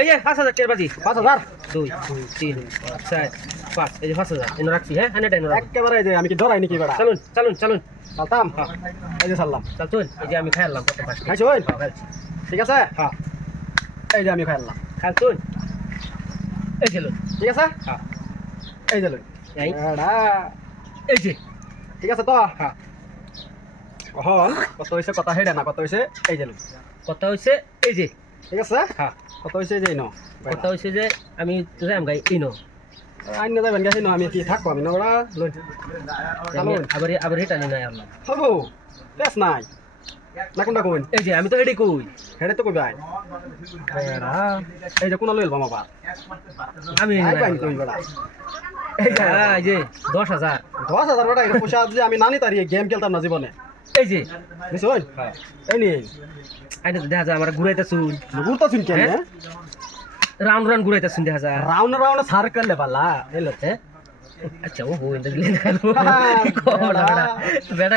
এই যে 5000 টাকা বাজি 5000 2 3 4 5 এই যে 5000 এনে রাখছি হ্যাঁ এনে টাইম রাখছি একেবারে এই যে আমি কি ধরাই নাকি বেড়া চলুন চলুন চলুন চালতাম এই যে চাললাম চল চল এই যে আমি খাইলাম কত পাঁচ খাইছো ওই খাইছি ঠিক আছে হ্যাঁ এই যে আমি খাইলাম খাল চল এই যে লুন ঠিক আছে হ্যাঁ এই যে লই এই বেড়া এই যে ঠিক আছে তো হ্যাঁ কখন কত হইছে কথা হেডা না কত হইছে এই যে লই কত হইছে এই যে ঠিক আছে হ্যাঁ কত হইছে এই যে ন কত হইছে যে আমি যাম গাই ইনো আইন না যাবেন গাছি ন আমি কি থাকবো আমি না বেড়া লই চালুন আবার আবার হেটা নি নাই আল্লাহ হবো বেশ নাই না কোনটা কইন এই যে আমি তো হেডি কই হেডে তো কইবাই বেড়া এই যে কোন লইল বাবা আমি আই বাইন কই বেড়া এই যে এই যে 10000 10,000 বেড়া এটা পয়সা যে আমি নানি তারি গেম খেলতাম না জীবনে এই যে বুঝছুন হ্যাঁ এই নি আইনে দেখা যায় আমার ঘুরাইতাছুন গুরতা শুন কেন হ্যাঁ? রাউন্ড রাউন্ড ঘুরাইতাছুন দেখা যায় রাউন্ড রাউন্ড সার্কেল লে বালা এলো হ্যাঁ আচ্ছা ও হই দেখলে কোলা বেটা বেটা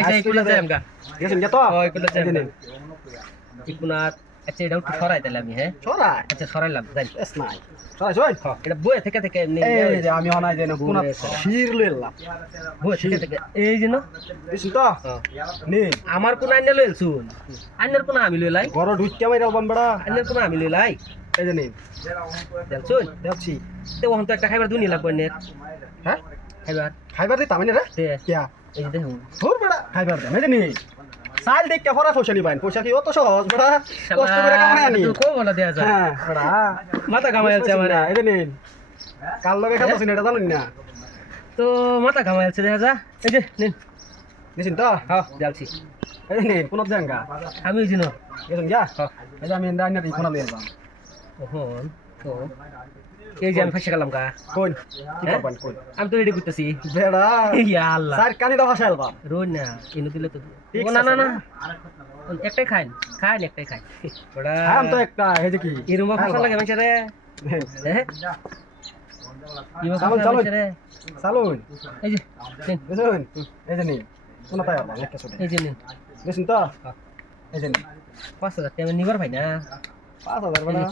এটা ইকুলা যায় আমগা গেছেন কে তো ওই ইকুলা যায় ইকুনা আচ্ছা এটা একটু সরাই দিলাম আমি হ্যাঁ ছড়াই আচ্ছা সরাইলাম যাই এস নাই ছড়াই ছড়াই হ্যাঁ এটা বই থেকে থেকে এই যে আমি অনাই দেন কোন শির লইলাম বই থেকে থেকে এই যে না বুঝছেন তো নি আমার কোন আইনে লইলছুন আইনের কোন আমি লইলাই ঘর ঢুইতে মাইরা বাম্বড়া আইনের কোন আমি লইলাই এই যে নি দেখছুন দেখছি তে ওহন তো একটা খাইবার দুনি লাগবে নে হ্যাঁ খাইবার খাইবার দিতাম না রে তে কিয়া এই যে দেখুন তোর বড়া খাইবার দে এই যে নি সাইল দেখ কে ফরা পয়সা নিবাইন পয়সা কি অত সহজ বড়া কষ্ট করে কামাই আনি তো কো বলা দেয়া যায় হ্যাঁ বড়া মাথা কামাইছে আমার এই যে নিন কাল লগে খাতাছিন এটা জানুন না তো মাথা কামাইছে দেখা যা এই যে নিন নিছিন তো হ্যাঁ যাচ্ছি এই যে নিন কোন জায়গা আমি জিনো গেছেন গা হ্যাঁ এই যে আমি ইন্দা না কোন লইলাম ওহন তো এই যে আমি ফাঁসে গেলাম গা কোন কি করবেন কোন আমি তো রেডি করতেছি বেড়া ইয়া আল্লাহ স্যার কানি দাও হাসাল বা রোজ না ইনো দিলে তো ঠিক ও না না আছে না একটাই খাইন খাইন একটাই খাই বড়া আম তো একটা এই যে কি ইরুমা ফাঁসা লাগে মানুষের রে হ্যাঁ ইরুমা চালুন, ফাঁসা চালুন। মানুষের রে চালুন এই যে নিন বুঝুন এই যে নিন কোন তাই আবার একটা ছোট এই যে নিন বুঝছেন তো এই যে নিন 5000 টাকা আমি নিবার ভাই না 5000 বড়া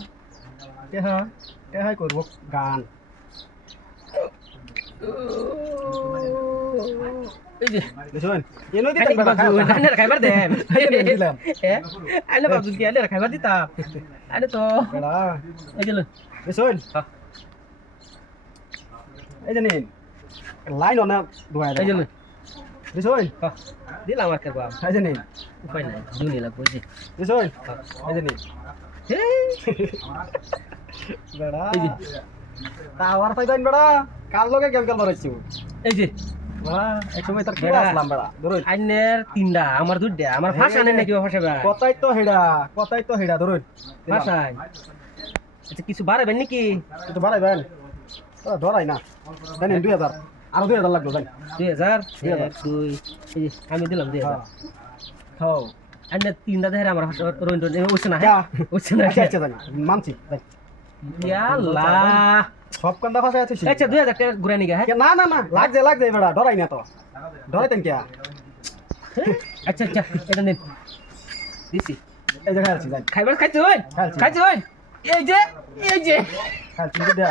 কে হ্যাঁ কে হাই করব গান এই যে বুঝুন এনো দিতে বড়া আইনে খাইবার দেন দিলাম হ্যাঁ আইনে বাবু কি আইনে খাইবার দিতাম আইনে তো বড়া এই যে লুন বুঝুন হ্যাঁ এই যে নিন লাইন অনা দুয়াই এই যে লুন বুঝুন হ্যাঁ দিলাম আর করবা এই যে নিন উপায় নাই দুনি লাগবে যে বুঝুন এই যে নিন বড়া এই যে টাওয়ার পাইবেন বড়া কাল লগে গেম খেলবার আইছি এই যে বড়া এক সময় তার কি বেড়া। আসলাম বড়া ধরুন আইনের তিনটা আমার দুইটা আমার ফাঁসা নেই নাকি ফাঁসাবে কথাই তো হেডা ধরুন ফাঁসাই আচ্ছা কিছু বাড়াবেন নাকি একটু বাড়াইবেন ধরাই না জানেন 2000 আরো 2000 লাগবে জান 2000 2000 এক দুই এই যে আমি দিলাম 2000 হ্যাঁ আইনের তিনটা দেখে আমার ফাঁসা রইন ওইছে না হ্যাঁ ওইছে না আচ্ছা আচ্ছা জান মানছি জান ইয়া আল্লাহ সব কান্দা ফাঁসা আছে আচ্ছা 2000 টাকা ঘুরে নিগা হ্যাঁ না না না লাগছে বেড়া ধরাই না তো ধরাইতেন কে আচ্ছা আচ্ছা এটা নিন দিছি এই যে খাইছি জান খাইবার খাইতে হই খাইছি। খাইতে হই এই যে খাইছি দে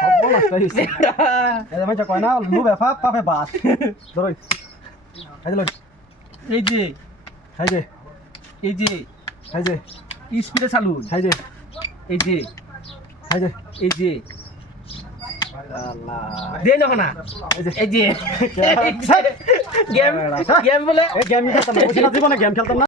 সব বলা হইছে এই যে মাইটা কয় না লুবে পাপে বাস ধরুন এই যে লই এই যে এই যে এই যে এই যে স্পিডে চালুন এই যে এই যে এই যে এই যে আল্লাহ দে না না এই যে এই যে গেম গেম বলে এই গেম খেলতাম না জীবনে গেম খেলতাম না